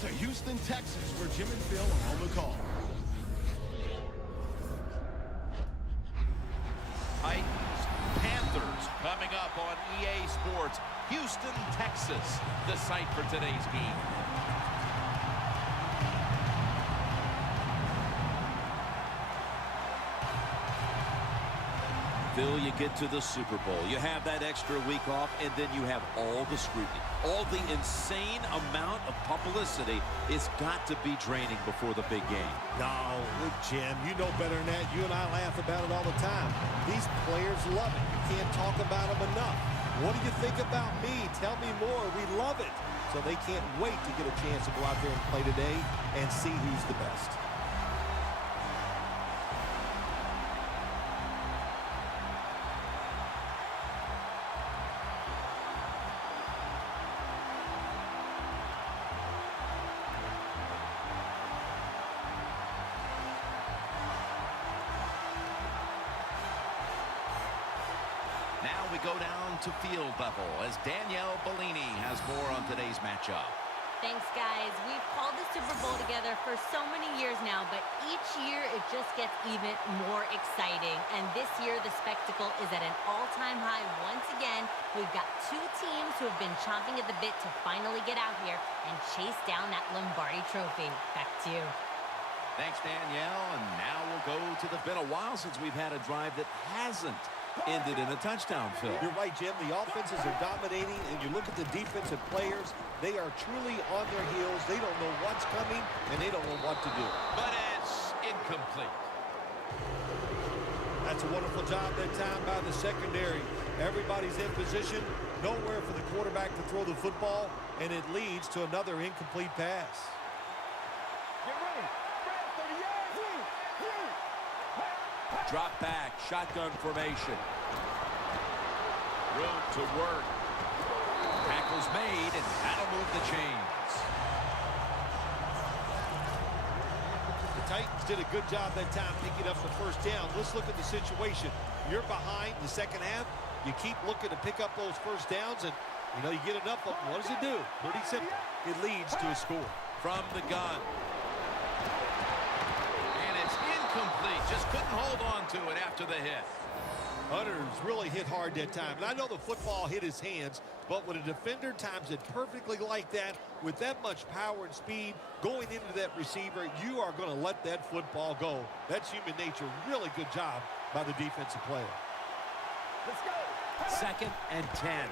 to Houston, Texas, where Jim and Phil are on the call. Titans, Panthers coming up on EA Sports. Houston, Texas, the site for today's game. Phil, you get to the Super Bowl. You have that extra week off, and then you have all the scrutiny. All the insane amount of publicity. It's got to be draining before the big game. No, look, Jim, you know better than that. You and I laugh about it all the time. These players love it. You can't talk about them enough. What do you think about me? Tell me more. We love it. So they can't wait to get a chance to go out there and play today and see who's the best. Now we go down to field level as Danielle Bellini has more on today's matchup. Thanks, guys. We've called the Super Bowl together for so many years now, but each year it just gets even more exciting. And this year, the spectacle is at an all-time high once again. We've got two teams who have been chomping at the bit to finally get out here and chase down that Lombardi trophy. Back to you. Thanks, Danielle. And now we'll go to the... Been a while since we've had a drive that hasn't ended in a touchdown, Phil. You're right, Jim. The offenses are dominating, and you look at the defensive players, they are truly on their heels. They don't know what's coming, and they don't know what to do. But it's incomplete. That's a wonderful job that time by the secondary. Everybody's in position, nowhere for the quarterback to throw the football, and it leads to another incomplete pass. Get ready. Drop back, shotgun formation. Room to work. Tackle's made, and that'll move the chains. The Titans did a good job that time picking up the first down. Let's look at the situation. You're behind the second half. You keep looking to pick up those first downs, and, you get enough of them. What does it do? Pretty simple. It leads to a score. From the gun. Complete. Just couldn't hold on to it after the hit. Hunter's really hit hard that time. And I know the football hit his hands, but when a defender times it perfectly like that, with that much power and speed going into that receiver, you are going to let that football go. That's human nature. Really good job by the defensive player. Let's go. 2nd and 10.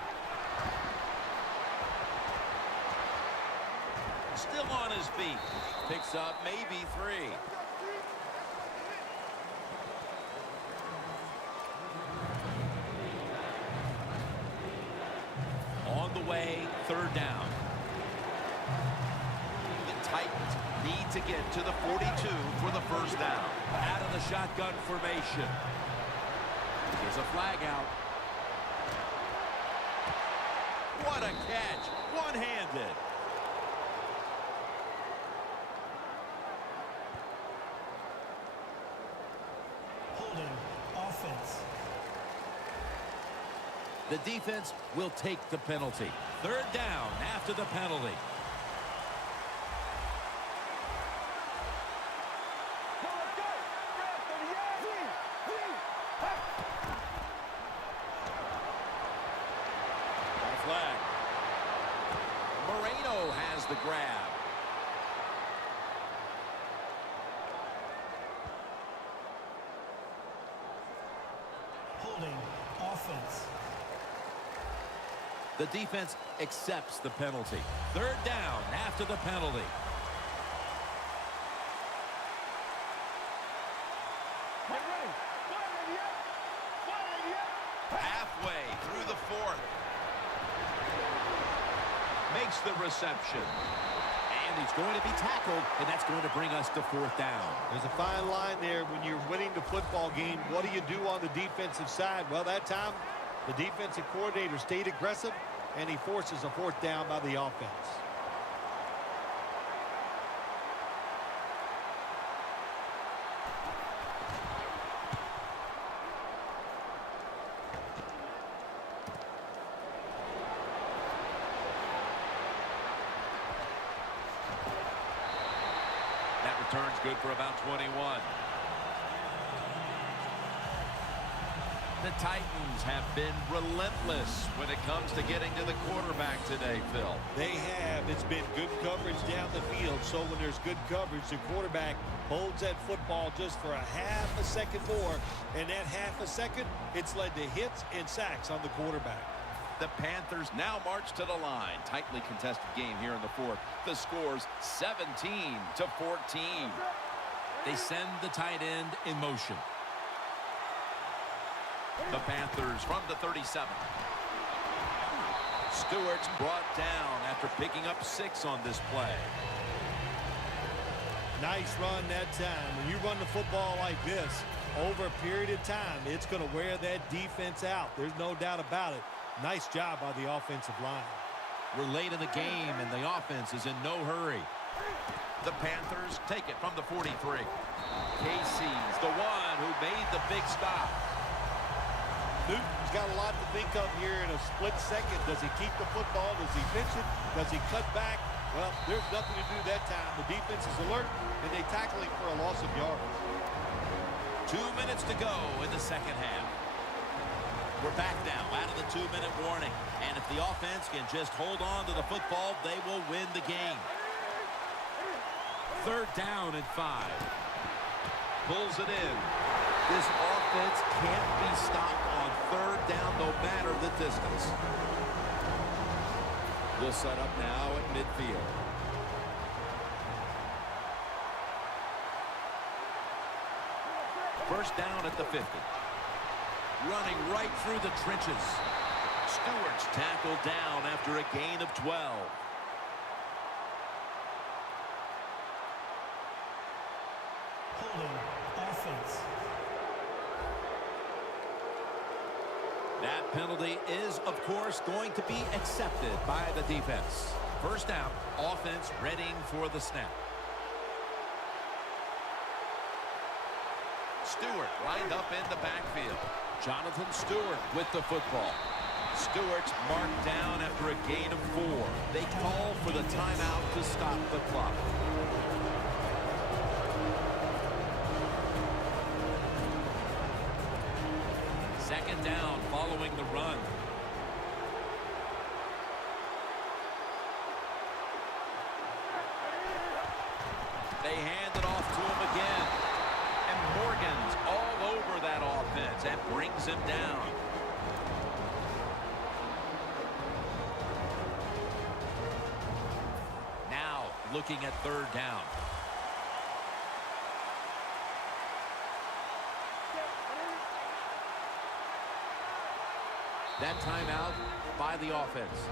Still on his feet. Picks up maybe 3. On the way, 3rd down. The Titans need to get to the 42 for the first down. Out of the shotgun formation. There's a flag out. What a catch. One-handed. Holding offense. The defense will take the penalty. 3rd down after the penalty. Flag. Moreno has the grab. Holding offense. The defense accepts the penalty. 3rd down after the penalty. Halfway through the 4th. Makes the reception. And he's going to be tackled, and that's going to bring us to 4th down. There's a fine line there when you're winning the football game. What do you do on the defensive side? Well, that time, the defensive coordinator stayed aggressive, and he forces a 4th down by the offense. Returns good for about 21. The Titans have been relentless when it comes to getting to the quarterback today, Phil. They have. It's been good coverage down the field. So when there's good coverage, the quarterback holds that football just for a half a second more. And that half a second, it's led to hits and sacks on the quarterback. The Panthers now march to the line. Tightly contested game here in the fourth. The score's 17-14. They send the tight end in motion. The Panthers from the 37. Stewart's brought down after picking up 6 on this play. Nice run that time. When you run the football like this over a period of time, it's going to wear that defense out. There's no doubt about it. Nice job by the offensive line. We're late in the game, and the offense is in no hurry. The Panthers take it from the 43. Casey's the one who made the big stop. Newton's got a lot to think of here in a split second. Does he keep the football? Does he pitch it? Does he cut back? Well, there's nothing to do that time. The defense is alert, and they tackle him for a loss of yards. 2 minutes to go in the second half. We're back now out of the 2-minute warning. And if the offense can just hold on to the football, they will win the game. 3rd down and 5. Pulls it in. This offense can't be stopped on 3rd down no matter the distance. We'll set up now at midfield. First down at the 50. Running right through the trenches. Stewart's tackled down after a gain of 12. Holding. Offense. That penalty is, of course, going to be accepted by the defense. First down, offense readying for the snap. Stewart lined up in the backfield. Jonathan Stewart with the football. Stewart's marked down after a gain of 4. They call for the timeout to stop the clock. Second down following the run. They hand it off to him again. And Morgan's all over that offense and brings him down. Now looking at 3rd down. That timeout by the offense.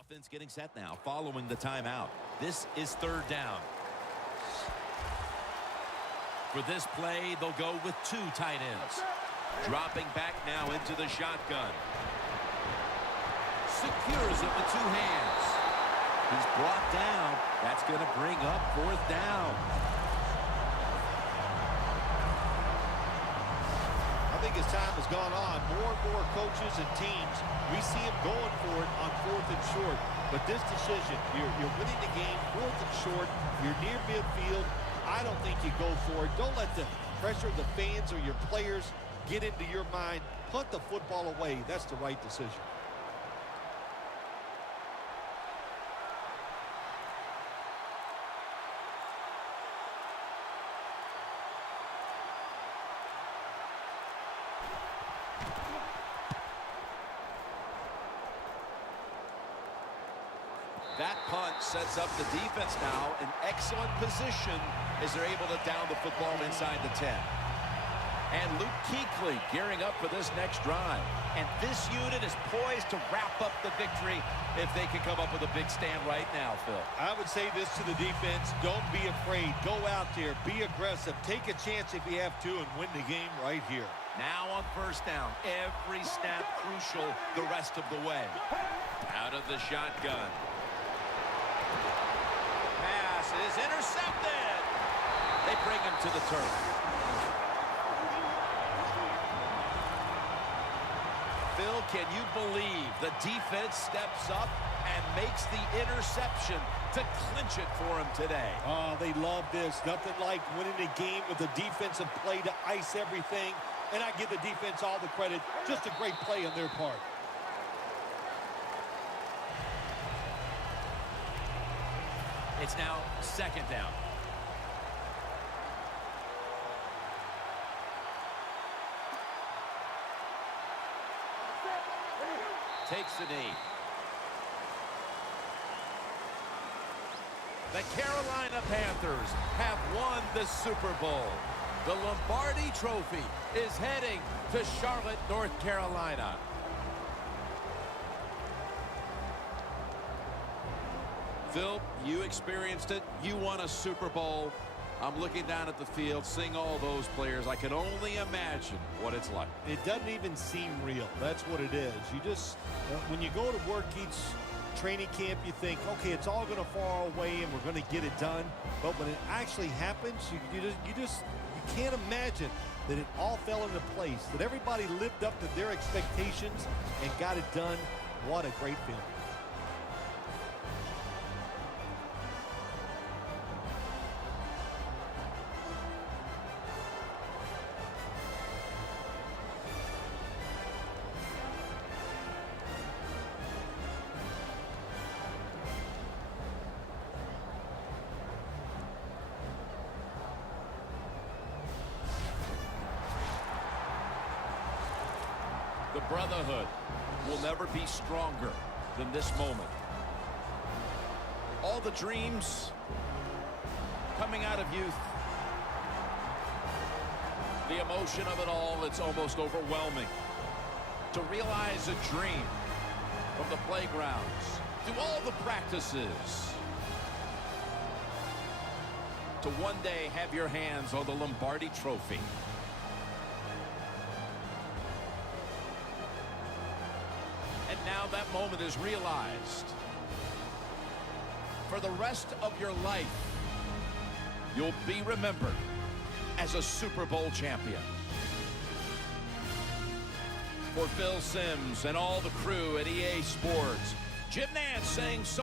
Offense getting set now following the timeout. This is 3rd down. For this play, they'll go with 2 tight ends. Dropping back now into the shotgun. Secures it with 2 hands. He's brought down. That's going to bring up 4th down. I think as time has gone on, more and more coaches and teams, we see them going for it on 4th and short. But this decision, you're winning the game, 4th and short, you're near midfield. I don't think you go for it. Don't let the pressure of the fans or your players get into your mind. Punt the football away. That's the right decision. That punt sets up the defense now in excellent position as they're able to down the football inside the 10. And Luke Kuechly gearing up for this next drive. And this unit is poised to wrap up the victory if they can come up with a big stand right now, Phil. I would say this to the defense. Don't be afraid. Go out there. Be aggressive. Take a chance if you have to and win the game right here. Now on first down, every snap crucial the rest of the way. Out of the shotgun. Pass is intercepted. They bring him to the turf. Phil, can you believe the defense steps up and makes the interception to clinch it for him today? Oh, they love this. Nothing like winning a game with a defensive play to ice everything. And I give the defense all the credit. Just a great play on their part. It's now 2nd down. Takes the knee. The Carolina Panthers have won the Super Bowl. The Lombardi Trophy is heading to Charlotte, North Carolina. Phil, you experienced it. You won a Super Bowl. I'm looking down at the field, seeing all those players. I can only imagine what it's like. It doesn't even seem real. That's what it is. You just, when you go to work each training camp, you think, okay, it's all going to fall away and we're going to get it done. But when it actually happens, you can't imagine that it all fell into place, that everybody lived up to their expectations and got it done. What a great feeling. The brotherhood will never be stronger than this moment. All the dreams coming out of youth. The emotion of it all, it's almost overwhelming. To realize a dream from the playgrounds, through all the practices, to one day have your hands on the Lombardi Trophy. And now that moment is realized. For the rest of your life, you'll be remembered as a Super Bowl champion. For Phil Simms and all the crew at EA Sports, Jim Nantz saying so.